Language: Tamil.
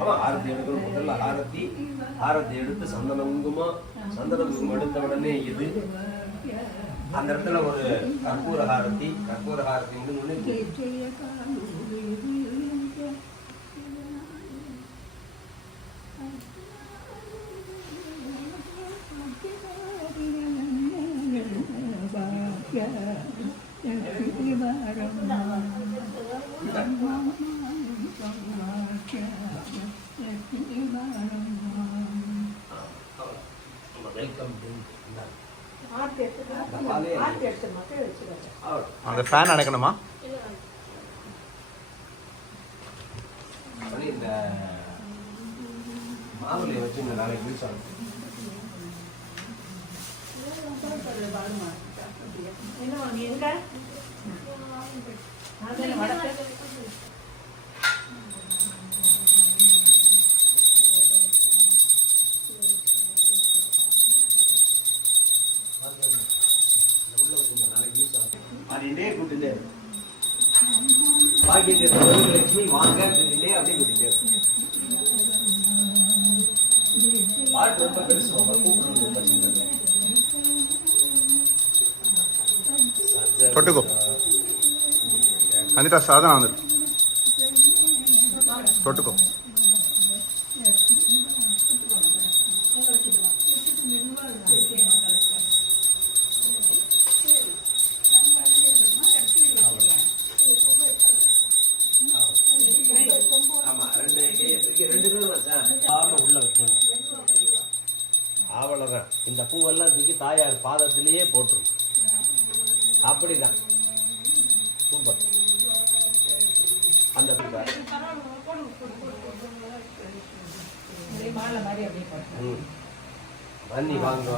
ஆமா ஆரத்தி எடுக்கணும். முதல்ல ஆரத்தி எடுத்து சந்தன குங்குமம் எடுத்த உடனே இது அந்த இடத்துல ஒரு கற்பூர ஹாரத்தி அந்த ஃபேன் அணைக்கணுமா? இந்த மாவுளையை வச்சு இந்த நாளைக்கு யூஸ் ஆகும். லட்சுமி வாங்க அப்படியே கூட்டிட்டே பாட்டு ரொம்ப பெருசு ரொம்ப சின்னது. தொட்டுக்கோ வந்துட்டா சாதனம் வந்துடும். தொட்டுக்கோ உள்ள வைக்கணும். அவ்வளவுதான். இந்த பூவெல்லாம் தூக்கி தாயார் பாதத்திலேயே போட்டுரும். அப்படிதான். சூப்பர். அந்த தண்ணி வாங்க.